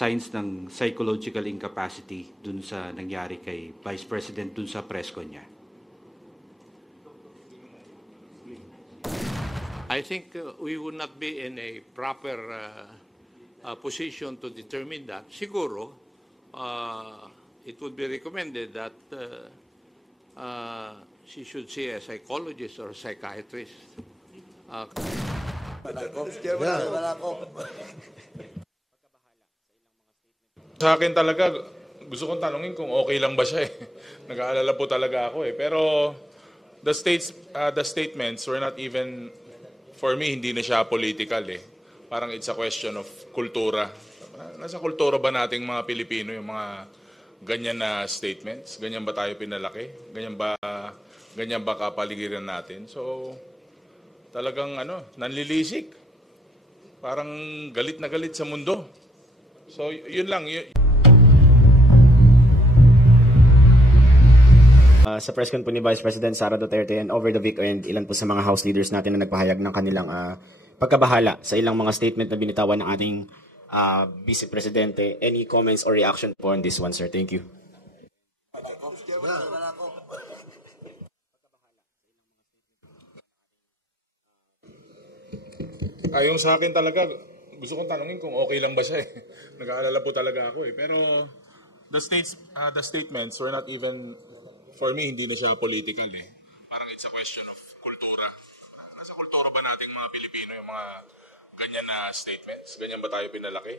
signs ng psychological incapacity dun sa nangyari kay Vice President dun sa press con niya? I think we would not be in a proper position to determine that. Siguro, it would be recommended that she should see a psychologist or a psychiatrist. Sa akin talaga, gusto kong tanungin kung okay lang ba siya eh. Nag-aalala po talaga ako eh. Pero the statements were not even, for me, hindi na siya political eh. Parang it's a question of kultura. Nasa kultura ba nating mga Pilipino yung mga ganyan na statements? Ganyan ba tayo pinalaki? Ganyan ba kapaligiran natin? So, talagang nanlilisik. Parang galit na galit sa mundo. So, yun lang. Sa press con po ni Vice President Sara Duterte and over the weekend, ilan po sa mga House leaders natin na nagpahayag ng kanilang pagkabahala sa ilang mga statement na binitawan ng ating Vice Presidente. Any comments or reaction po on this one, sir? Thank you. Yung sa akin talaga, gusto kong tanungin kung okay lang ba siya eh. Nag-aalala po talaga ako eh. Pero the statements were not even, for me, hindi na siya political eh. Parang it's a question of kultura. Nasa kultura ba nating mga Pilipino yung mga ganyan na statements? Ganyan ba tayo pinalaki?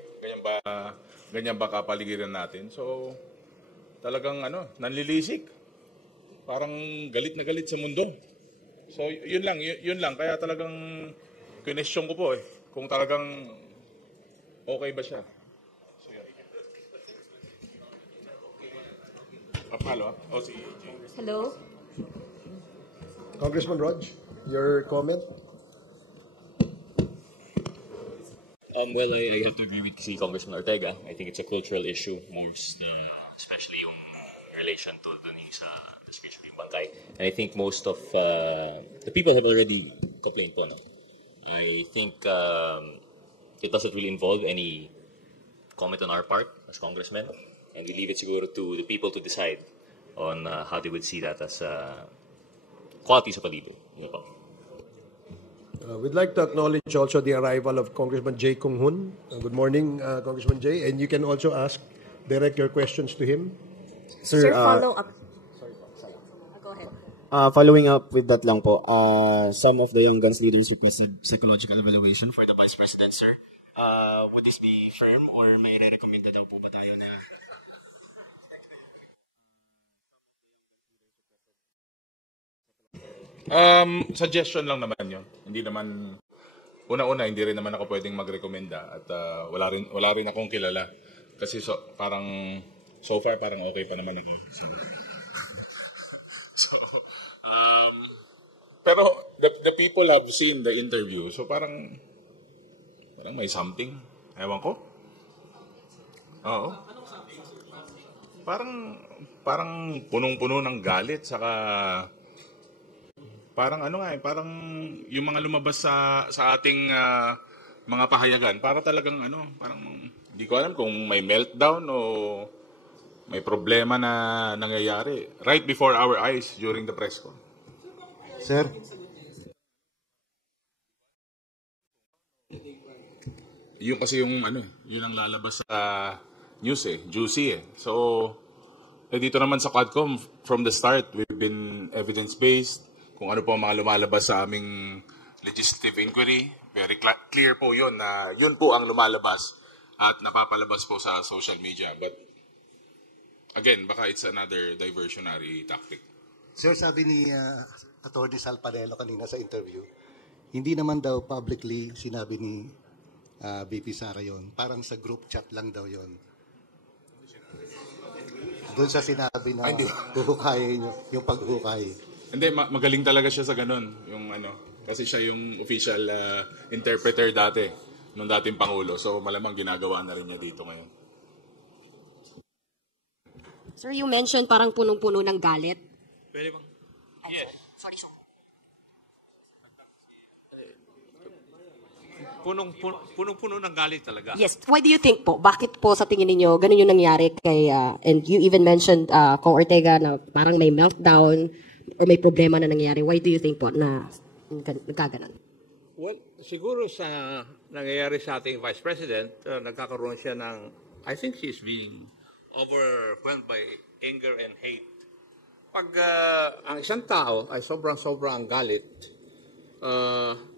Ganyan ba kapaligiran natin? So, talagang nanlilisik. Parang galit na galit sa mundo. So, yun lang. Kaya talagang question ko po eh. Kung talagang okay ba siya? So, yun. Papalo, Hello? Congressman Rog, your comment? Well, I have to agree with si Congressman Ortega. I think it's a cultural issue, especially yung relation to dun sa speech of yung Bangkay. And I think most of the people have already complained po. No? I think it doesn't really involve any comment on our part as congressmen, and we leave it siguro to the people to decide on how they would see that as qualities of a leader. We'd like to acknowledge also the arrival of Congressman Jay Kung Hoon. Good morning, Congressman Jay. And you can also direct your questions to him. Sir, follow up. Go ahead. Following up with that lang po, some of the Young Guns leaders requested psychological evaluation for the Vice President, sir. Would this be firm or may re-recommenda daw po ba tayo na? Suggestion lang naman yun. Hindi naman, una-una, hindi rin naman ako pwedeng magrekomenda at wala rin akong kilala. Kasi so far, parang okay pa naman ako. Pero the people have seen the interview, so parang may something. Ewan ko. Oo. Parang punong-puno ng galit, saka parang parang yung mga lumabas sa ating mga pahayagan, para talagang parang hindi ko alam kung may meltdown o may problema na nangyayari right before our eyes during the press con. Sir? Yung kasi yun ang lalabas sa news juicy eh. So, dito naman sa Quadcom, from the start, we've been evidence-based. Kung ano po ang mga lumalabas sa aming legislative inquiry, very clear po yun na yun po ang lumalabas at napapalabas po sa social media. But, again, baka it's another diversionary tactic. Sir, sabi ni Atty. Sal Panelo kanina sa interview, hindi naman daw publicly sinabi ni VP Sara yon. Parang sa group chat lang daw yon. Doon sa sinabi na huhukayin yung paghukay. Hindi, magaling talaga siya sa ganun. Yung kasi siya yung official interpreter dati, nung dating Pangulo. So malamang ginagawa na rin niya dito ngayon. Sir, you mentioned parang punong-puno ng galit. Pwede bang? Yes. punong-puno ng galit talaga. Yes. Why do you think po? Bakit po sa tingin ninyo ganun yung nangyari kay, and you even mentioned Kong Ortega na parang may meltdown or may problema na nangyari. Why do you think po na nagkaganon? Well, siguro sa nangyayari sa ating Vice President, nagkakaroon siya ng, I think she's being overwhelmed by anger and hate. Pag ang isang tao ay sobrang galit,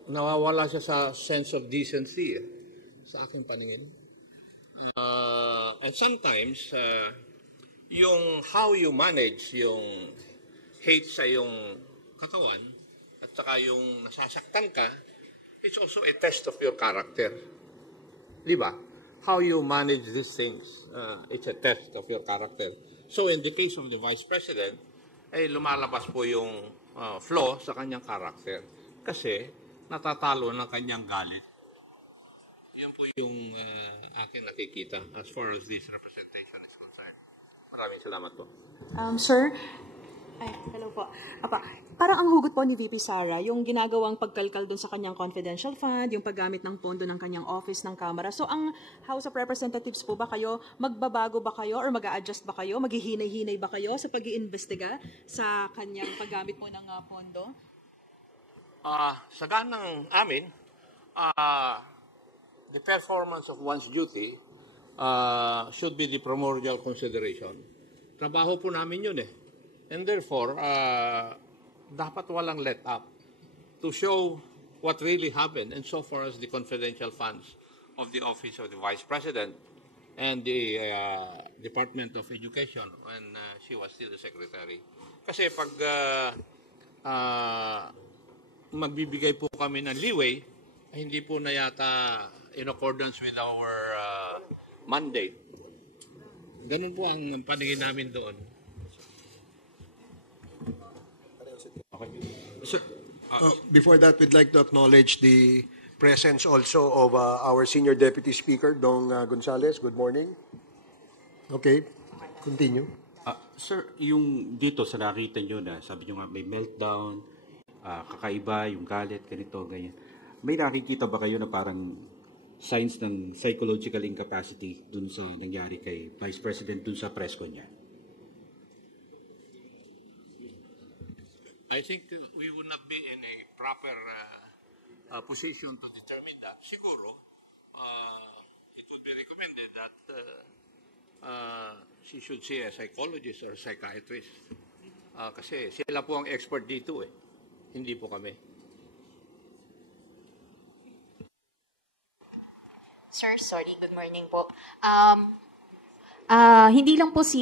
nawawala siya sa sense of decency sa aking paningin. And sometimes, yung how you manage yung hate sa yung katawan at saka yung nasasaktan ka, it's also a test of your character. Di ba? How you manage these things, it's a test of your character. So in the case of the Vice President, ay lumalabas po yung flaw sa kanyang character. Kasi natatalo ng kanyang galit. Yan po yung akin nakikita as far as this representation is concerned. Maraming salamat po. Sir, hello po. Parang ang hugot po ni VP Sara, yung ginagawang pagkalkal dun sa kanyang confidential fund, yung paggamit ng pondo ng kanyang office ng Kamara. So ang House of Representatives po ba kayo, magbabago ba kayo or mag-a-adjust ba kayo, maghihinay-hinay ba kayo sa pag-iimbestiga sa kanyang paggamit po ng pondo? Sa ganang amin, the performance of one's duty should be the primordial consideration. Trabaho po namin yun eh. And therefore, dapat walang let up to show what really happened and so far as the confidential funds of the Office of the Vice President and the Department of Education when she was still the Secretary. Kasi pag magbibigay po kami ng leeway, hindi po na yata in accordance with our mandate. Ganun po ang paningin namin doon. Sir, before that, we'd like to acknowledge the presence also of our Senior Deputy Speaker, Dong Gonzales. Good morning. Okay, continue. Sir, yung dito sa nakita nyo na sabi nyo nga may meltdown, kakaiba, yung galit, ganito, ganyan. May nakikita ba kayo na parang signs ng psychological incapacity dun sa nangyari kay Vice President dun sa press con niya? I think we would not be in a proper position to determine that. Siguro, it would be recommended that she should see a psychologist or a psychiatrist. Kasi sila po ang expert dito eh. Hindi po kami. Sir, sorry, good morning po. Hindi lang po si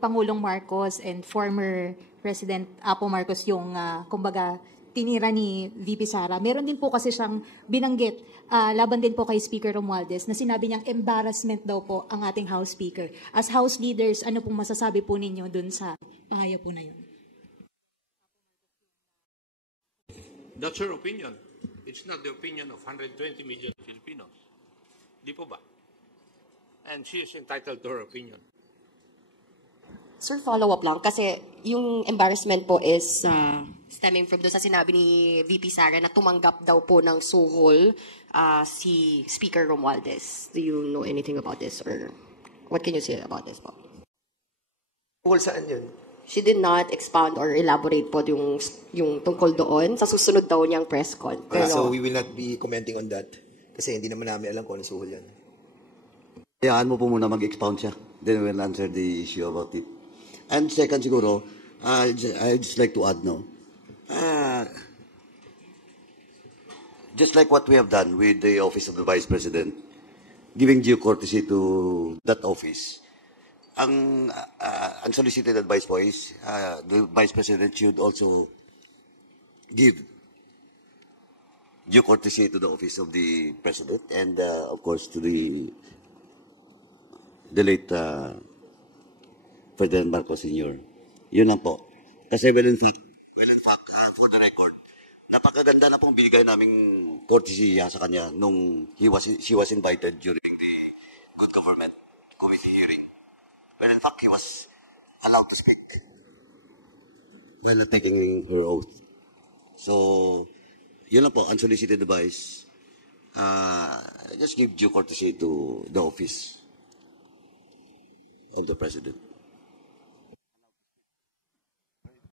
Pangulong Marcos and former President Apo Marcos yung, kumbaga, tinira ni VP Sara. Meron din po kasi siyang binanggit, laban din po kay Speaker Romualdez, na sinabi niyang embarrassment daw po ang ating House Speaker. As House leaders, ano pong masasabi po ninyo dun sa pahayag po na yun? That's her opinion. It's not the opinion of 120 million Filipinos. Di po ba? And she is entitled to her opinion. Sir, follow-up lang. Kasi yung embarrassment po is stemming from doon sa sinabi ni VP Sara na tumanggap daw po ng suhol si Speaker Romualdez. Do you know anything about this? Or what can you say about this po? Suhol saan yun? She did not expound or elaborate po yung tungkol doon sa susunod daw niyang press con. Pero, so we will not be commenting on that kasi hindi naman namin alam kung ano suhol yan. Hayaan mo po muna mag-expound siya. Then we'll answer the issue about it. And second siguro, I'd just like to add now, just like what we have done with the Office of the Vice President, giving due courtesy to that office, ang unsolicited advice po is the Vice President should also give due courtesy to the Office of the President and, of course, to the late President Marcos Sr. Yun lang po. Kasi well in fact, for the record, napakaganda na pong bigay naming courtesy sa kanya nung she was invited during the Good Government Committee hearing. Well, in fact, he was allowed to speak while taking her oath. So, yun lang po, unsolicited advice. just give due courtesy to the office of the President.